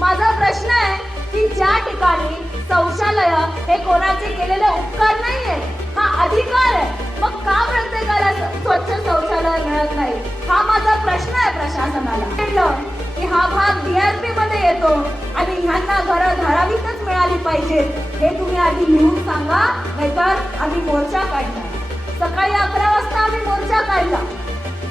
माझा प्रश्न आहे की ज्या ठिकाणी शौचालय हे कोणाचे केलेले उपकार नाहीये, हा अधिकार आहे, मग का प्रत्येकाला स्वच्छ शौचालय मिळत नाही? हा माझा प्रश्न आहे प्रशासनाला. म्हटलं की हा भाग DRP मध्ये येतो आणि ह्यांना घरं धारावीतच मिळाली पाहिजे, हे तुम्ही आधी लिहून सांगा, नाहीतर आम्ही मोर्चा काढणार. सकाळी 11 वाजता आम्ही मोर्चा काढला.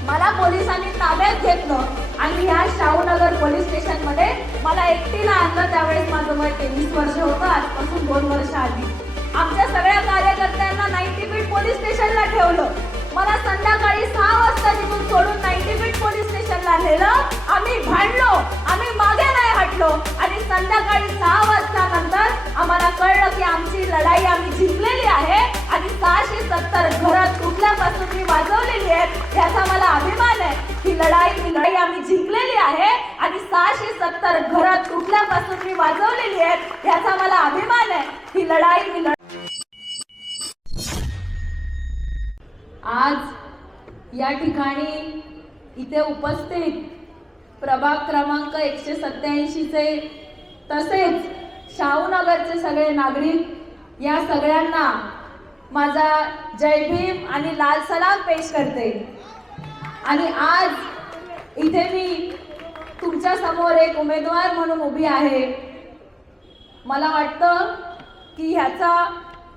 मला पोलिसांनी ताब्यात घेतलं आणि ह्या शाहूनगर पोलीस स्टेशन मध्ये मला एकटीला आणलं. त्यावेळेस माझं वय 23 वर्ष होतं, आजपासून 2 वर्ष आधी. आमच्या सगळ्या कार्यकर्त्यांना 90 फीट पोलीस स्टेशनला ठेवलं. मला संध्याकाळी 6 वाजता तिथून सोडून 90 फीट पोलीस स्टेशनला नेलं. आम्ही भांडलो, आम्ही मागे नाही हटलो आणि संध्याकाळी 6 वाजता नंतर आम्हाला कळलं की आमची लढाई आम्ही जिंकलेली आहे आणि 670 घरात कुठल्यापासून मी वाजवलेली आहेत याचा मला अभिमान आहे. ही लढाई आम्ही जिंकलेली आहे आणि 670 घरात कुठल्यापासून मी वाजवलेली आहेत याचा मला अभिमान आहे. ही लढाई आज या ठिकाणी इथे उपस्थित प्रभाग क्रमांक 187 चे तसेच शाहूनगरचे सगळे नागरिक, या सगळ्यांना माझा जय भीम आणि लाल सलाम पेश करते. आणि आज इथे मी तुमच्या समोर एक उमेदवार म्हणून उभी आहे. मला वाटतं की ह्याचा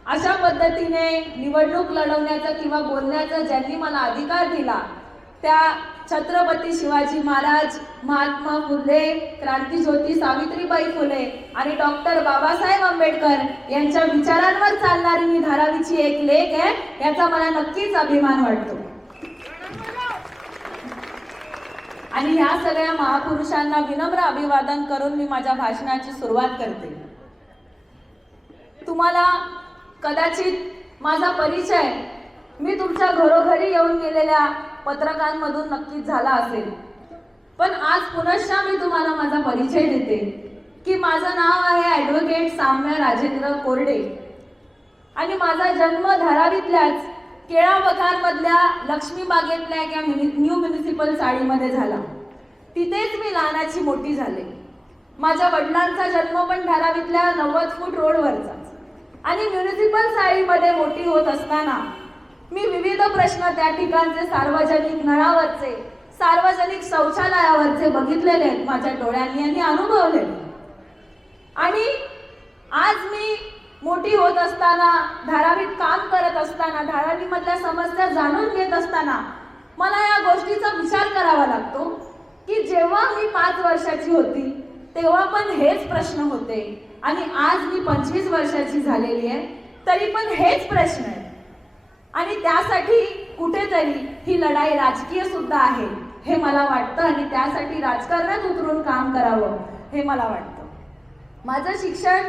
अशा पद्धतीने निवडणूक लढवण्याचा किंवा बोलण्याचा ज्यांनी मला अधिकार दिला त्या छत्रपती शिवाजी महाराज, महात्मा फुले, क्रांतीज्योती सावित्रीबाई फुले आणि डॉक्टर बाबासाहेब आंबेडकर यांच्या विचारांवर चालणारी मी धारावीची एक लेक आहे, याचा मला नक्कीच अभिमान वाटतो. आणि ह्या सगळ्या महापुरुषांना विनम्र अभिवादन करून मी माझ्या भाषणाची सुरुवात करते. तुम्हाला कदाचित माझा परिचय मी तुमच्या घरोघरी येऊन गेलेल्या पत्रकांमधून नक्कीच झाला असेल, पण आज पुनश्च मी तुम्हाला माझा परिचय देते की माझं नाव आहे ॲडव्होकेट साम्या राजेंद्र कोरडे आणि माझा जन्म धारावीतल्याच केळाबखारमधल्या लक्ष्मीबागेतल्या एका न्यू म्युनिसिपल चाळीमध्ये झाला. तिथेच मी लहानाची मोठी झाले. माझ्या वडिलांचा जन्म पण धारावीतल्या 90 फूट रोडवरचा आणि म्युनिसिपल चाळीमध्ये मोठी होत असताना मी विविध प्रश्न त्या ठिकाणचे सार्वजनिक नळावरचे, सार्वजनिक शौचालयावरचे बघितलेले आहेत माझ्या डोळ्यांनी आणि अनुभवले. आणि आज मी मोठी होत असताना, धारावीत काम करत असताना, धारावीमधल्या समस्या जाणून घेत असताना मला या गोष्टीचा विचार करावा लागतो की जेव्हा मी 5 वर्षाची होती तेव्हा पण हेच प्रश्न होते आणि आज मी 25 वर्षाची झालेली आहे तरी पण हेच प्रश्न आहेत. आणि त्यासाठी कुठेतरी ही लढाई राजकीय सुद्धा आहे हे मला वाटतं आणि त्यासाठी राजकारणात उतरून काम करावं हे मला वाटतं. माझं शिक्षण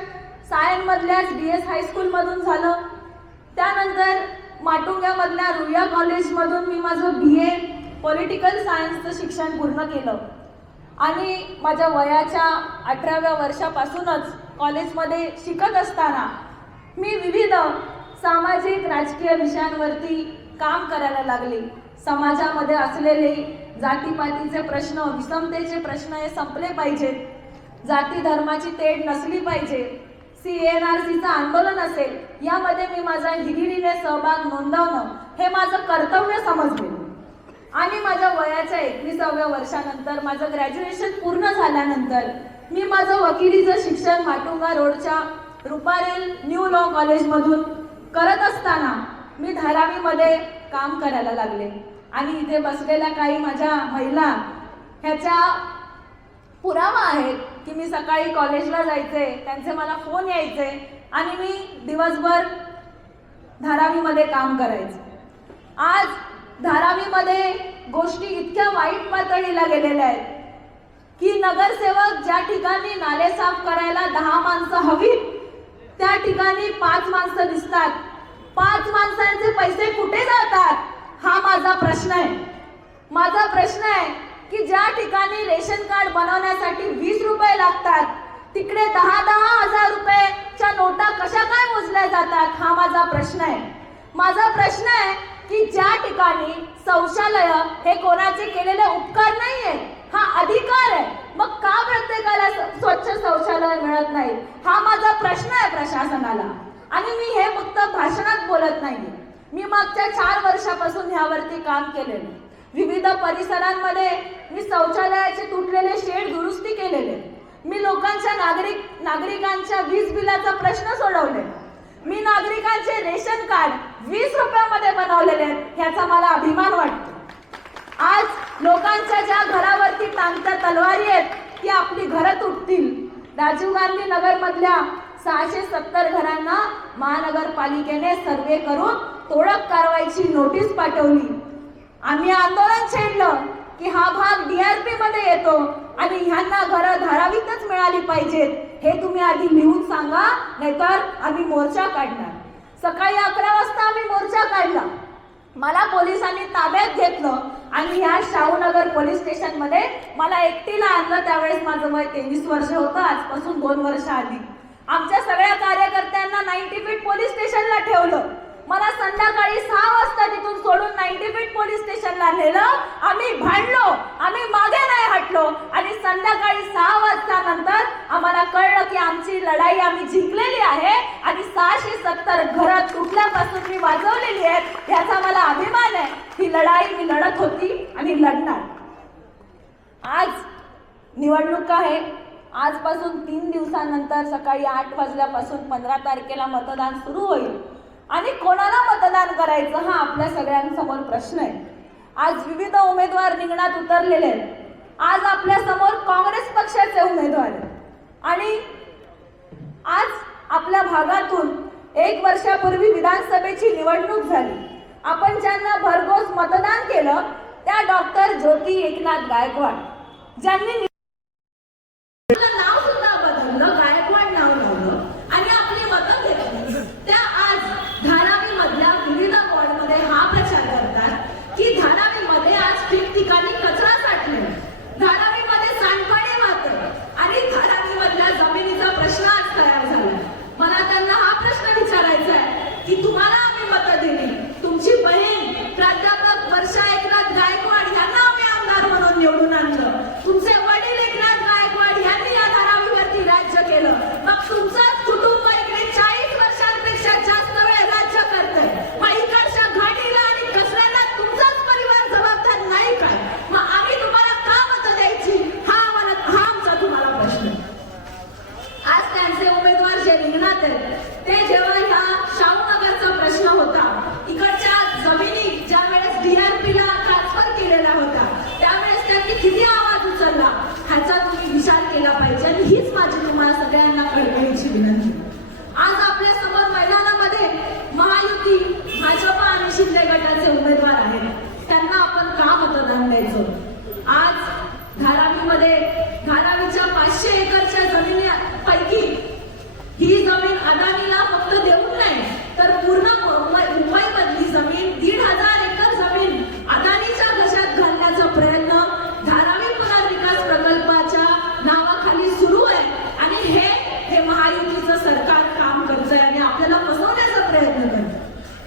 सायनमधल्याच DS हायस्कूलमधून झालं. त्यानंतर माटुंग्यामधल्या रुईया कॉलेजमधून मी माझं BA पॉलिटिकल सायन्सचं शिक्षण पूर्ण केलं आणि माझ्या वयाच्या 18व्या वर्षापासूनच कॉलेजमध्ये शिकत असताना मी विविध सामाजिक राजकीय विषयांवरती काम करायला लागले. समाजामध्ये असलेले जातीपातीचे प्रश्न, विषमतेचे प्रश्न हे संपले पाहिजेत, जाती धर्माची तेढ नसली पाहिजे, CNRCचं आंदोलन असेल यामध्ये मी माझा हिरिरीने सहभाग नोंदवणं हे माझं कर्तव्य समजले. आणि माझ्या वयाच्या 21व्या वर्षानंतर माझं ग्रॅज्युएशन पूर्ण झाल्यानंतर मी माझं वकिलीचं शिक्षण माटुंगा रोडच्या रुपारेल न्यू लॉ कॉलेजमधून करत असताना मी धारावीमध्ये काम करायला लागले. आणि इथे बसलेल्या काही माझ्या महिला ह्याच्या पुरावा आहेत की मी सकाळी कॉलेजला जायचे, त्यांचे मला फोन यायचे आणि मी दिवसभर धारावीमध्ये काम करायचे. आज धारावीमध्ये गोष्टी इतक्या वाईट पातळीला गेलेल्या आहेत की नगरसेवक ज्या ठिकाणी नाले साफ करायला 10 माणसं हवीत त्या ठिकाणी 5 माणसं दिसतात. 5 माणसांचे पैसे कुठे जातात हा माझा प्रश्न आहे. माझा प्रश्न आहे की ज्या ठिकाणी रेशन कार्ड बनवण्यासाठी 20 रुपये लागतात तिकडे 10-10 हजार रुपयाच्या नोटा कशा काय मोजल्या जातात हा माझा प्रश्न आहे. माझा प्रश्न आहे की ज्या ठिकाणी शौचालय हे कोणाचे केलेले उपकार नाहीये, हा अधिकार आहे, मग का प्रत्येकाला स्वच्छ शौचालय मिळत नाही, हा माझा प्रश्न आहे प्रशासनाला. आणि मी हे फक्त भाषणात बोलत नाहीये, मी मागच्या 4 वर्षापासून ह्यावरती काम केलेलं. विविध परिसरांमध्ये मी शौचालयाचे तुटलेले शेड दुरुस्ती केलेले. मी लोकांच्या नागरिकांच्या वीज बिलाचा प्रश्न सोडवले. मी नागरिकांचे रेशन कार्ड 20 रुपयामध्ये बनवलेले आहेत, ह्याचा मला अभिमान वाटतो. आज लोकांच्या ज्या घरावरती टांगत्या तलवारी आहेत ती आपली घरं तुटतील. राजीव गांधी नगर मधल्या 670 घरांना महानगरपालिकेने सर्वे करून तोडक कारवाईची नोटीस पाठवली. आम्ही आंदोलन छेडलं की हा भाग DRP मध्ये येतो आणि ह्यांना घरं धारावीतच मिळाली पाहिजेत, हे तुम्ही आधी लिहून सांगा, नाहीतर आम्ही मोर्चा काढणार. सकाळी 11 वाजता आम्ही मोर्चा काढला. मला पोलिसांनी ताब्यात घेतलं आणि ह्या शाहूनगर पोलीस स्टेशन मध्ये मला एकटीला आणलं. त्यावेळेस माझं वय 23 वर्ष होतं, आजपासून 2 वर्ष आधी. आमच्या सगळ्या कार्यकर्त्यांना 90 फीट पोलीस स्टेशनला ठेवलं. मला संध्याकाळी 6 वाजता तिथून सोडून 90 फीट पोलीस स्टेशनला नेलं. आम्ही भांडलो, आम्ही मागे नाही हटलो आणि संध्याकाळी 6 वाजता नंतर आम्हाला कळलं की आमची लढाई आम्ही जिंकलेली आहे आणि 670 घरं तुटल्यापासून मी वाजवलेली आहेत, याचा मला अभिमान आहे. ही लढाई मी लढत होती आणि लढणार. आज निवडणूक आहे. आजपासून 3 दिवसानंतर सकाळी 8 वाजल्यापासून 15 तारखेला मतदान सुरू होईल आणि कोणाला मतदान करायचं हा आपल्या सगळ्यांसमोर प्रश्न आहे. आज विविध उमेदवार रिंगणात उतरलेले आहेत. आज आपल्या समोर काँग्रेस पक्षाचे उमेदवार आहेत आणि आज आपल्या भागातून 1 वर्षापूर्वी विधानसभेची निवडणूक झाली. आपण ज्यांना भरघोस मतदान केलं त्या डॉक्टर ज्योती एकनाथ गायकवाड, ज्यांनी नाव सुद्धा बदललं, गायकवाड नाव लावलं आणि आपली मतं घेतली, त्या आज धारावी मधल्या विविध वॉर्डमध्ये हा प्रचार करतात की धारावी मध्ये आज ठिकठिकाणी कचरा साठले, धारावी मध्ये सांडपाणी वाहते आणि धारावी मधल्या जमिनीचा प्रश्न आज तयार झाला. मला त्यांना हा प्रश्न विचारायचा आहे की तुम्हाला आम्ही मतं दिली, तुमची बहीण प्राध्यापक वर्षा एकनाथ गायकवाड यांना आम्ही आमदार म्हणून निवडून आणलं, तुमचे वडील एकनाथ गायकवाड यांनी या धारावीवरती राज्य केलं, मग तुमचंच कुटुंब इकडे 40 वर्षांपेक्षा जास्त वेळ राज्य करतंय, मग इकडच्या घाटीला आणि कचऱ्याला तुमचाच परिवार जबाबदार नाही काय? मग आम्ही तुम्हाला का मतं द्यायची? हा आमचा तुम्हाला प्रश्न. आज त्यांचे उमेदवार जे रिंगणात आहेत ते जेव्हा ह्या शाहूनगरचा प्रश्न होता, इकडच्या जमिनी ज्या वेळेस DRP ला ट्रान्सफर केलेला होता त्यावेळेस त्यांनी किती आवाज उचलला ह्याचा तुम्ही विचार केला पाहिजे आणि हीच माझी तुम्हाला सगळ्यांना कळकळीची विनंती. आज आपल्या समोर मैदानामध्ये महायुती, भाजपा आणि शिंदे गटाचे उमेदवार आहेत, त्यांना आपण का मतदान द्यायचं? आज धारावीमध्ये धारावीच्या 500 एकरच्या जमिनीपैकी ही जमीन अदानीला फक्त देऊन नाही तर पूर्ण मुंबईमधली जमीन 1,500 एकर जमीन अदानीच्या घशात घालण्याचा प्रयत्न धारावी पुनर्विकास प्रकल्पाच्या नावाखाली सुरू आहे आणि हे महायुतीचं सरकार काम करतंय आणि आपल्याला फसवण्याचा प्रयत्न करतं.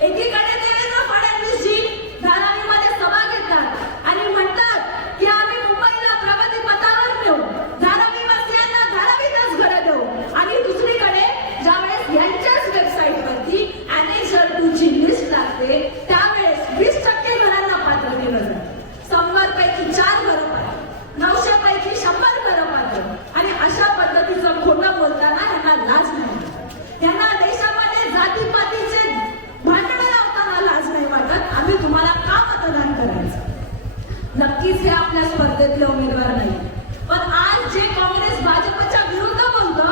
एकीकडे देवेंद्र फडणवीस जी धारावीमध्ये सभा घेतात आणि म्हणतात की आम्ही मुंबईला प्रगती पथावर नेऊ, धारावीवासियांना धारावीतच घरं देऊ, आणि दुसरीकडे ज्यावेळेस यांच्याच वेबसाईटवरती अनेक्झर 2 ची लिस्ट लागते त्यावेळेस 20% घरांना पात्र केलं जातं. 100 पैकी 4 घरं पात्र, 900 पैकी 100 घरं पात्र, आणि अशा पद्धतीचं खोटं बोलताना ह्यांना लाज नाही. ह्यांना देशामध्ये जातीपातीचे भांडणं लावताना लाज नाही वाटत. आम्ही तुम्हाला का मतदान करायचं? नक्कीच हे आपल्या स्पर्धेतले उमेदवार नाही, पण आज जे काँग्रेस भाजपच्या विरुद्ध बोलतं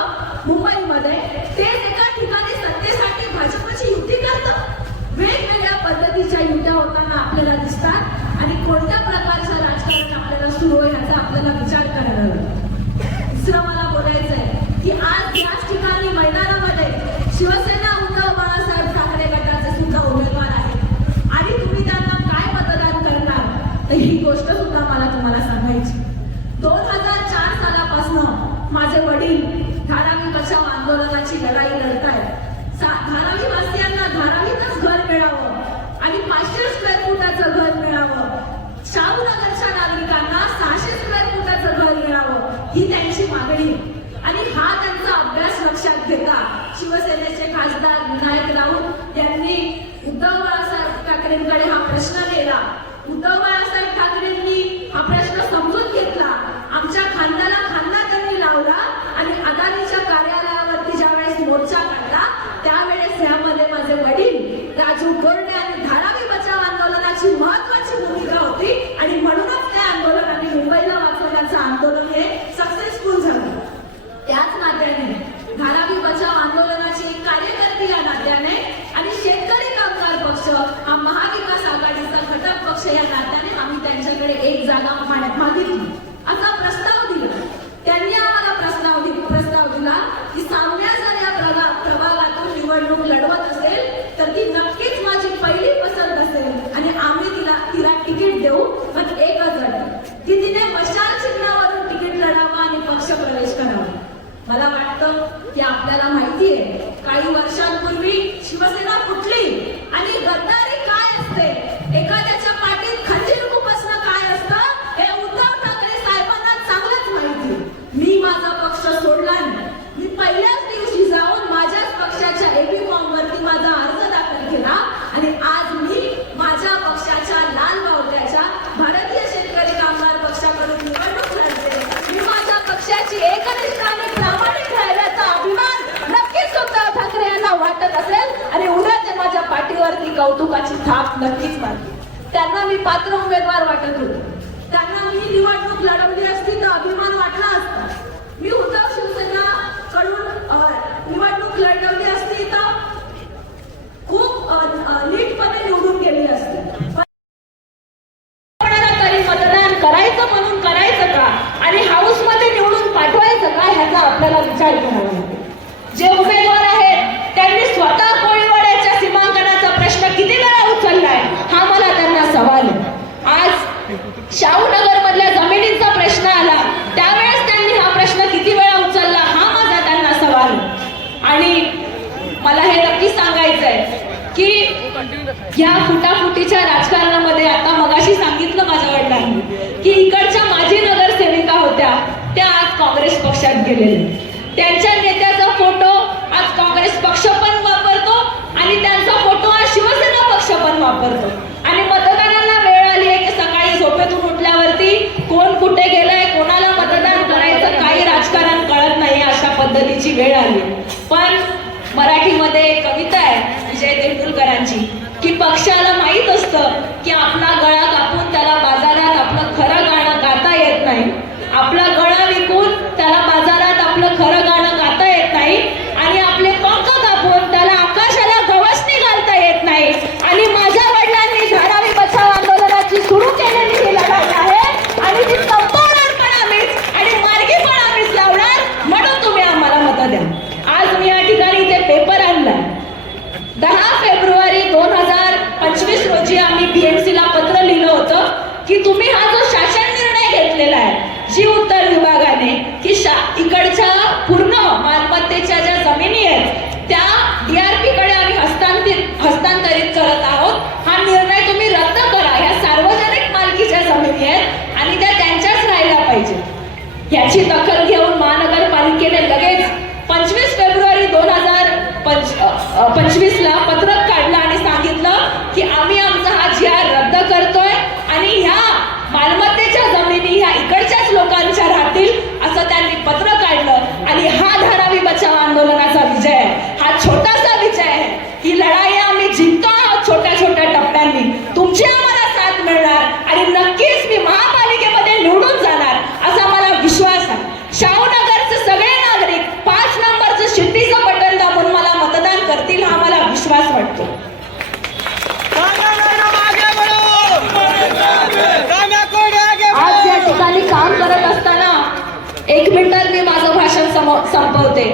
मुंबईमध्ये तेच एका ठिकाणी सत्तेसाठी भाजपची युती करतं. वेगवेगळ्या पद्धतीच्या युत्या होताना आपल्याला दिसतात आणि कोणत्या प्रकारचं राजकारण आपल्याला सुरू आहे ह्याचा आपल्याला विचार करायला लागतो. दुसरं मला बोलायचं आहे की आज याच ठिकाणी मैदानामध्ये शिवसेना उद्धव बाळासाहेब ठाकरे गटाचे सुद्धा उमेदवार आहेत आणि तुम्ही त्यांना काय मतदान करणार तर ही गोष्ट सुद्धा मला तुम्हाला सांगायची. 2004 सालापासून माझे वडील धारावी बचाव आंदोलनाची लढाई लढतायत. धारावी वासियांना धारावीतच घर मिळावं आणि 500 स्क्वेअर फुटाचं घर मिळावं, शाहूनगरच्या नागरिकांना 600 स्क्वेअर फुटाचं घर मिळावं ही त्यांची मागणी आणि हा त्यांचा बाजूला की साम्या जर या प्रभागातून निवडणूक लढवत असेल तर ती नक्कीच माझी पहिली पसंत असेल आणि आम्ही तिला तिकीट देऊ. पण एकच अट की तिने मशाल चिन्हावरून तिकीट लढावं आणि पक्ष प्रवेश करावा. मला वाटतं की आपल्याला माहिती आहे काही वर्षांपूर्वी शिवसेना फुटली आणि गद्दारी काय असते, एखाद्याच्या पाठीत खंजीर खुपसणं काय असतं हे उद्धव ठाकरे साहेबांना चांगलंच माहिती. मी माझा पक्ष सोडला नाही. मी पहिल्याच दिवशी जाऊन माझ्याच पक्षाच्या एपी फॉर्म वरती माझा अर्ज दाखल केला आणि आज मी माझ्या पक्षाच्या लाल बावट्याच्या भारतीय शेतकरी कामगार पक्षाकडून निवडणूक लढते. मी माझ्या पक्षाची एकनिष्ठ आणि प्रामाणिक राहिल्याचा अभिमान नक्कीच उद्धव ठाकरे यांना वाटत असेल आणि उद्या ते माझ्या पाठीवरती कौतुकाची थाप नक्कीच मारतील. त्यांना मी पात्र उमेदवार वाटत होते. त्यांना मी निवडणूक लढवली असती तर अभिमान वाटला असता. मी उद्धव शिवसेना कडून निवडणूक लढवली असती तर खूप नीटपणे निवडून गेली असती. तरी मतदान करायचं म्हणून करायचं का आणि हाऊस मध्ये निवडून पाठवायचं का ह्याचा आपल्याला विचार करावा लागेल. जे उमेदवार आहेत त्यांनी स्वतः कोळीवाड्याच्या सीमांकनाचा प्रश्न किती वेळा उचललाय हा मला त्यांना सवाल आहे. आज शाहूनगर मधल्या जमिनींचा प्रश्न आला त्यावेळेस त्यांनी हा प्रश्न किती वेळा उचलला हा माझा त्यांना सवाल आहे. आणि मला हे नक्की सांगायचंय की या फुटाफुटीच्या राजकारणामध्ये आता मगाशी सांगितलं माझ्या वडिलांनी की इकडच्या माजी नगरसेविका होत्या त्या आज काँग्रेस पक्षात गेलेल्या. त्यांच्या नेत्याचा फोटो आज काँग्रेस पक्ष पण वापरतो आणि त्यांचा फोटो आज शिवसेना पक्ष पण वापरतो. आणि मतदानाला वेळ आली आहे की सकाळी झोपेतून उठल्यावरती कोण कुठे गेलाय कोणाला मतदान करायचं काही राजकारण कळत नाही अशा पद्धतीची वेळ आली. पण मराठीमध्ये एक कविता आहे विजय तेंडुलकरांची की पक्षाला माहित असतं की आपला गळा कापून त्याला बाजारात आपलं खरं गाणं गाता येत नाही. आपला गळा विकून त्याला बाजारात आपलं खरं गाणं गाता येत नाही आणि आपले पंख कापून त्याला आकाशाला गवसणी घालता येत नाही. आणि माझ्या वडिलांनी धारावी बचाव आंदोलनाची सुरू केलेली ही लढाई आहे आणि ती संपवणार पण आम्हीच आणि मार्गी पण आम्हीच लावणार. म्हणून तुम्ही आम्हाला मत द्या. आज मी या ठिकाणी इथे पेपर आणलाय. 10 फेब्रुवारी 2025 रोजी आम्ही BMC ला पत्र लिहिलं होतं की तुम्ही हा जो शासन निर्णय घेतलेला आहे जी उत्तर विभागाने की इकडच्या पूर्ण मालमत्तेच्या ज्या जमिनी आहेत त्या DRP कडे आम्ही हस्तांतरित करत आहोत. हा निर्णय तुम्ही रद्द करा. ह्या सार्वजनिक मालकीच्या जमिनी आहेत आणि त्या त्यांच्याच राहायला पाहिजे. याची दखल घेऊन महानगरपालिकेने लगेच 25 फेब्रुवारी 2025 ला पत्रक काढलं आणि सांगितलं की आम्ही आमचा हा GR रद्द करतोय आणि ह्या मालमत्तेच्या जमिनी ह्या इकडच्याच लोकांच्या राहतील असं त्यांनी पत्र काढलं. आणि हा धारावी बचाव आंदोलनाचा विजय आहे. हा छोटासा विजय आहे. ही लढाई आम्ही जिंकतो आहोत छोट्या छोट्या टप्प्यांनी. तुमची आम्हाला साथ मिळणार आणि नक्कीच मी महापालिकेमध्ये निवडून जाणार असा मला विश्वास आहे. शाहूनगरचे सगळे नागरिक 5 नंबरचं शिट्टीचं बटन दाबून मला मतदान करतील हा मला विश्वास वाटतो. आज या ठिकाणी काम करत असताना 1 मिनिटात मी माझं भाषण संपवते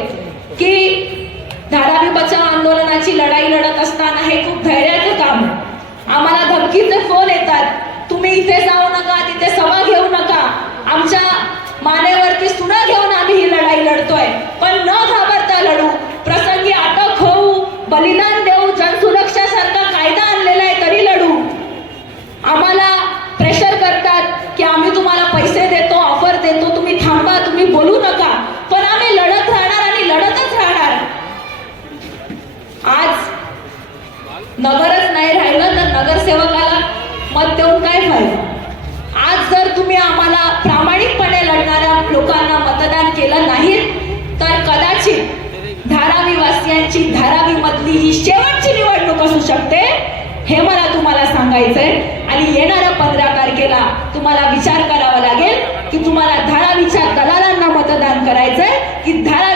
की धारावी बचाव आंदोलनाची लढाई लढत असताना हे खूप धैर्याचं काम आहे. आम्हाला धमकीचे फोन येतात, तुम्ही इथे जाऊ नका, तिथे सभा घेऊ नका. आमच्या मानेवरती सुना घेऊन आम्ही ही लढाई लढतोय. पण न घाबरता लढू. प्रसंगी अटक होऊ, बलिदान देऊ, जनसुरक्षा सारखा कायदा आणलेला आहे तरी लढू. आम्हाला प्रेशर करतात की आम्ही तुम्हाला पैसे देतो, ऑफर देतो, तुम्ही थांबा, तुम्ही बोलू नका. पण आम्ही लढत राहणार आणि लढतच राहणार. आज नगरच नाही राहिलं तर नगरसेवकाला मत देऊन काय फायदा. आज जर तुम्ही आम्हाला प्रामाणिकपणे लढणाऱ्या लोकांना मतदान केलं नाही तर कदाचित धारावी वासियांची धारावी मधली ही शेवटची निवडणूक असू शकते हे मला तुम्हाला सांगायचंय. आणि येणाऱ्या 15 तारखेला तुम्हाला विचार करावा लागेल की तुम्हाला धारावीच्या दलालांना मतदान करायचंय की धारावी